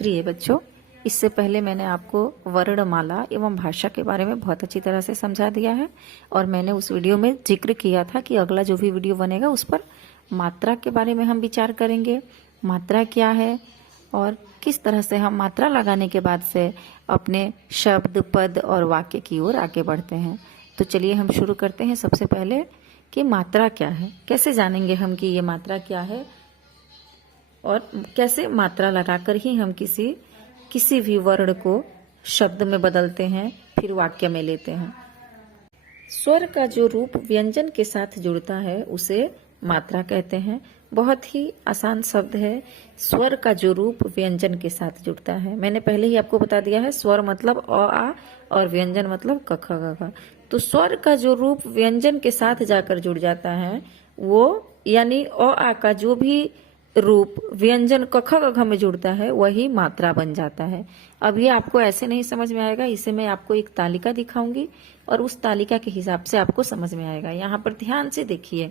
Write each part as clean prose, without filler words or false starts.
प्रिय बच्चों, इससे पहले मैंने आपको वर्णमाला एवं भाषा के बारे में बहुत अच्छी तरह से समझा दिया है और मैंने उस वीडियो में जिक्र किया था कि अगला जो भी वीडियो बनेगा उस पर मात्रा के बारे में हम विचार करेंगे। मात्रा क्या है और किस तरह से हम मात्रा लगाने के बाद से अपने शब्द, पद और वाक्य की ओर आगे बढ़ते हैं। तो चलिए हम शुरू करते हैं। सबसे पहले कि मात्रा क्या है, कैसे जानेंगे हम कि ये मात्रा क्या है और कैसे मात्रा लगाकर ही हम किसी भी वर्ण को शब्द में बदलते हैं, फिर वाक्य में लेते हैं। स्वर का जो रूप व्यंजन के साथ जुड़ता है उसे मात्रा कहते हैं। बहुत ही आसान शब्द है। स्वर का जो रूप व्यंजन के साथ जुड़ता है, मैंने पहले ही आपको बता दिया है। स्वर मतलब अ आ और व्यंजन मतलब क ख ग घ। तो स्वर का जो रूप व्यंजन के साथ जाकर जुड़ जाता है वो यानी अ आ का जो भी रूप व्यंजन क ख ग घ में जुड़ता है वही मात्रा बन जाता है। अब ये आपको ऐसे नहीं समझ में आएगा, इसे मैं आपको एक तालिका दिखाऊंगी और उस तालिका के हिसाब से आपको समझ में आएगा। यहाँ पर ध्यान से देखिए,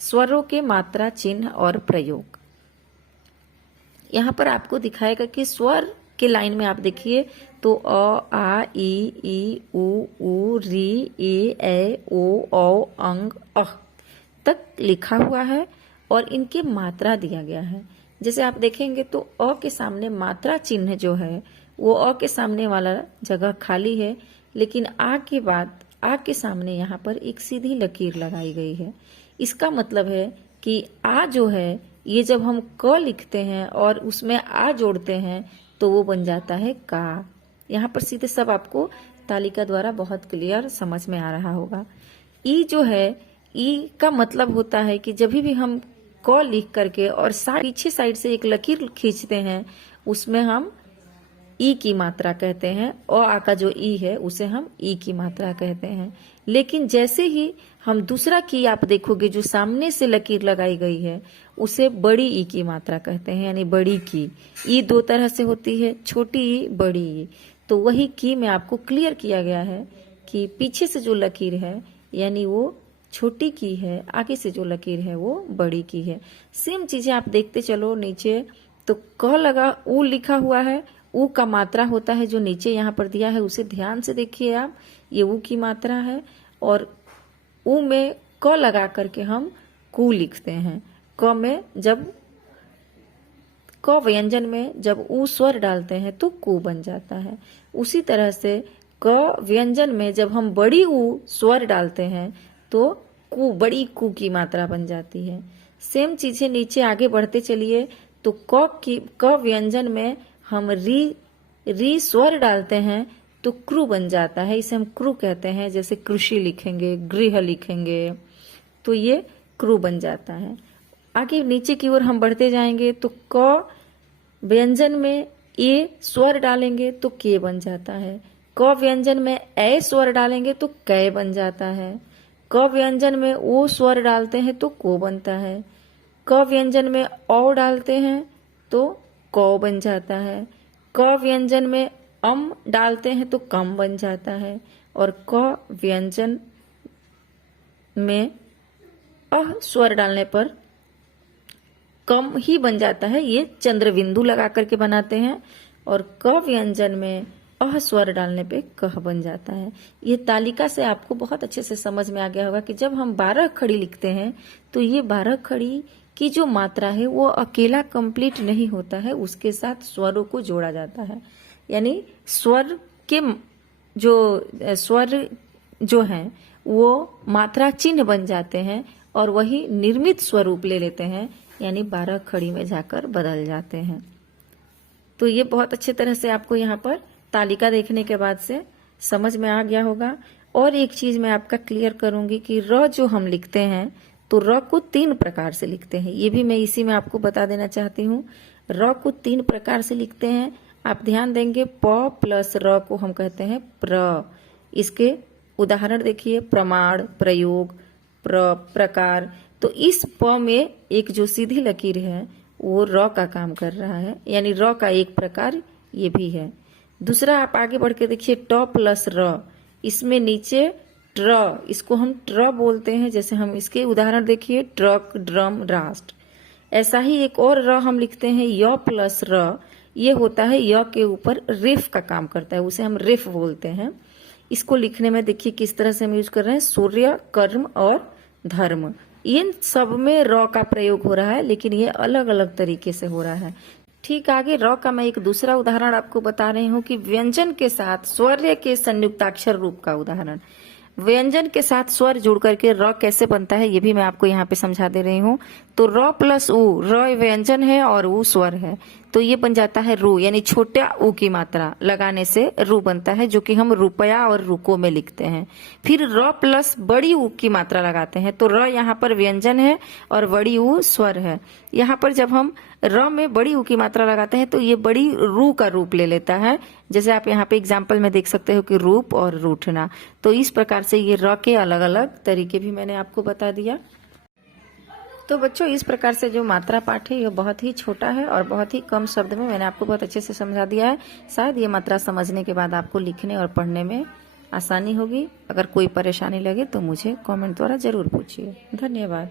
स्वरों के मात्रा, चिन्ह और प्रयोग। यहाँ पर आपको दिखाएगा कि स्वर के लाइन में आप देखिए तो अ आ ई उ री ए ओ औ अंग अह तक लिखा हुआ है और इनके मात्रा दिया गया है। जैसे आप देखेंगे तो अ के सामने मात्रा चिन्ह जो है वो अ के सामने वाला जगह खाली है, लेकिन आ के बाद आ के सामने यहाँ पर एक सीधी लकीर लगाई गई है। इसका मतलब है कि आ जो है ये जब हम क लिखते हैं और उसमें आ जोड़ते हैं तो वो बन जाता है का। यहाँ पर सीधे सब आपको तालिका द्वारा बहुत क्लियर समझ में आ रहा होगा। ई जो है, ई का मतलब होता है कि जब भी हम क लिख करके और पीछे साइड से एक लकीर खींचते हैं उसमें हम ई की मात्रा कहते हैं। अ आ का जो ई है उसे हम ई की मात्रा कहते हैं। लेकिन जैसे ही हम दूसरा की आप देखोगे जो सामने से लकीर लगाई गई है उसे बड़ी ई की मात्रा कहते हैं, यानी बड़ी की। ई दो तरह से होती है, छोटी ई, बड़ी ई। तो वही की में आपको क्लियर किया गया है कि पीछे से जो लकीर है यानी वो छोटी की है, आगे से जो लकीर है वो बड़ी की है। सेम चीजें आप देखते चलो नीचे तो क लगा ऊ लिखा हुआ है, ऊ का मात्रा होता है जो नीचे यहाँ पर दिया है उसे ध्यान से देखिए आप, ये ऊ की मात्रा है और ऊ में क लगा करके हम कु लिखते हैं। क में जब क व्यंजन में जब ऊ स्वर डालते हैं तो कु बन जाता है। उसी तरह से क व्यंजन में जब हम बड़ी ऊ स्वर डालते हैं तो कु, बड़ी कु की मात्रा बन जाती है। सेम चीजें नीचे आगे बढ़ते चलिए तो क व्यंजन में हम री स्वर डालते हैं तो क्रू बन जाता है, इसे हम क्रू कहते हैं। जैसे कृषि लिखेंगे, गृह लिखेंगे तो ये क्रू बन जाता है। आगे नीचे की ओर हम बढ़ते जाएंगे तो क व्यंजन में ए स्वर डालेंगे तो के बन जाता है। क व्यंजन में ए स्वर डालेंगे तो कै बन जाता है। क व्यंजन में ओ स्वर डालते हैं तो को बनता है। क व्यंजन में औ डालते हैं तो कौ बन जाता है। क व्यंजन में अम डालते हैं तो कम बन जाता है और क व्यंजन में अह स्वर डालने पर कम ही बन जाता है, ये चंद्र बिंदु लगा करके बनाते हैं। और क व्यंजन में अह स्वर डालने पे कह बन जाता है। ये तालिका से आपको बहुत अच्छे से समझ में आ गया होगा कि जब हम 12 खड़ी लिखते हैं तो ये 12 खड़ी की जो मात्रा है वो अकेला कंप्लीट नहीं होता है, उसके साथ स्वरों को जोड़ा जाता है। यानी स्वर जो हैं वो मात्रा चिन्ह बन जाते हैं और वही निर्मित स्वरूप ले लेते हैं, यानी 12 खड़ी में जाकर बदल जाते हैं। तो ये बहुत अच्छे तरह से आपको यहाँ पर तालिका देखने के बाद से समझ में आ गया होगा। और एक चीज मैं आपका क्लियर करूंगी कि र जो हम लिखते हैं तो र को 3 प्रकार से लिखते हैं, ये भी मैं इसी में आपको बता देना चाहती हूँ। र को 3 प्रकार से लिखते हैं, आप ध्यान देंगे। प प्लस र को हम कहते हैं प्र। इसके उदाहरण देखिए, प्रमाण, प्रयोग, प्रकार। तो इस प में एक जो सीधी लकीर है वो र का काम कर रहा है, यानी र का एक प्रकार ये भी है। दूसरा आप आगे बढ़ के देखिए, ट प्लस र, इसमें नीचे ट्र, इसको हम ट्र बोलते हैं। जैसे हम इसके उदाहरण देखिए, ट्रक, ड्रम, राष्ट्र। ऐसा ही एक और र हम लिखते हैं य प्लस र, ये होता है य के ऊपर रेफ का काम करता है, उसे हम रेफ बोलते हैं। इसको लिखने में देखिए किस तरह से हम यूज कर रहे हैं, सूर्य, कर्म और धर्म, इन सब में र का प्रयोग हो रहा है, लेकिन ये अलग अलग तरीके से हो रहा है। ठीक आगे र का मैं एक दूसरा उदाहरण आपको बता रही हूँ कि व्यंजन के साथ स्वर के संयुक्ताक्षर रूप का उदाहरण। व्यंजन के साथ स्वर जुड़ करके र कैसे बनता है ये भी मैं आपको यहाँ पे समझा दे रही हूँ। तो र प्लस उ, र व्यंजन है और उ स्वर है, तो ये बन जाता है रू, यानी छोटा उ की मात्रा लगाने से रू बनता है, जो कि हम रुपया और रुको में लिखते हैं। फिर र प्लस बड़ी उ की मात्रा लगाते हैं, तो र यहाँ पर व्यंजन है और बड़ी उ स्वर है। यहाँ पर जब हम र में बड़ी उ की मात्रा लगाते हैं तो ये बड़ी रू का रूप ले लेता है, जैसे आप यहाँ पे एग्जाम्पल में देख सकते हो कि रूप और रूठना। तो इस प्रकार से ये र के अलग अलग तरीके भी मैंने आपको बता दिया। तो बच्चों, इस प्रकार से जो मात्रा पाठ है ये बहुत ही छोटा है और बहुत ही कम शब्द में मैंने आपको बहुत अच्छे से समझा दिया है। शायद ये मात्रा समझने के बाद आपको लिखने और पढ़ने में आसानी होगी। अगर कोई परेशानी लगे तो मुझे कमेंट द्वारा जरूर पूछिए। धन्यवाद।